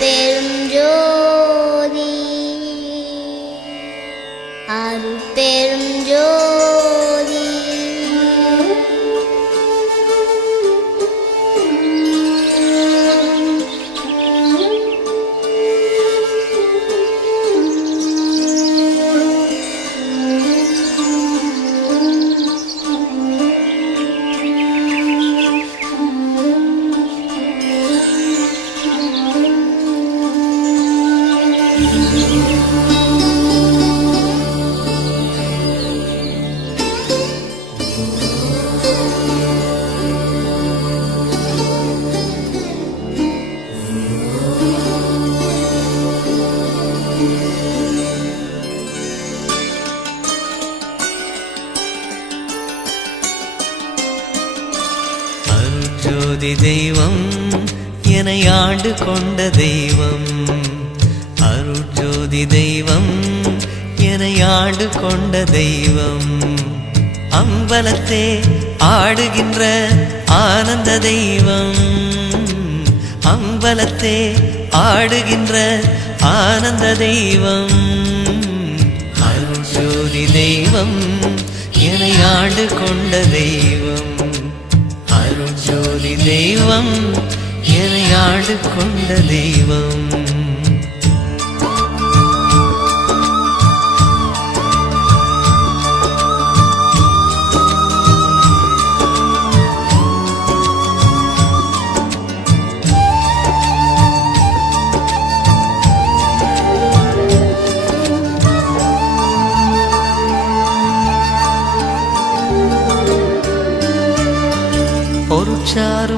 பெரும் ஜோதி ஜோதி தெய்வம் என ஆண்டு கொண்ட தெய்வம். அருட்ஜோதி தெய்வம் என ஆண்டு கொண்ட தெய்வம். அம்பலத்தே ஆடுகின்ற ஆனந்த தெய்வம். அம்பலத்தே ஆடுகின்ற ஆனந்த தெய்வம். அருஜோதி தெய்வம் என ஆண்டு கொண்ட தெய்வம். ஜோதி தெய்வம் என்னை ஆண்டு கொண்ட தெய்வம்.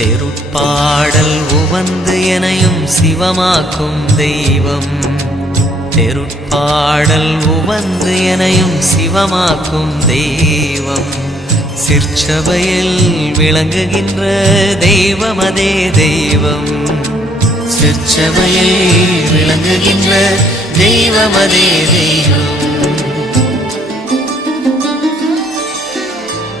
தெருப்பாடல் உவந்து எனையும் சிவமாக்கும் தெய்வம். தெருப்பாடல் உவந்து எனையும் சிவமாக்கும் தெய்வம். சிற்சபையில் விளங்குகின்ற தெய்வம் அதே தெய்வம். சிற்சபையில் விளங்குகின்ற தெய்வம் அதே தெய்வம்.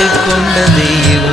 ஆண்டு கொண்ட தெய்வம்.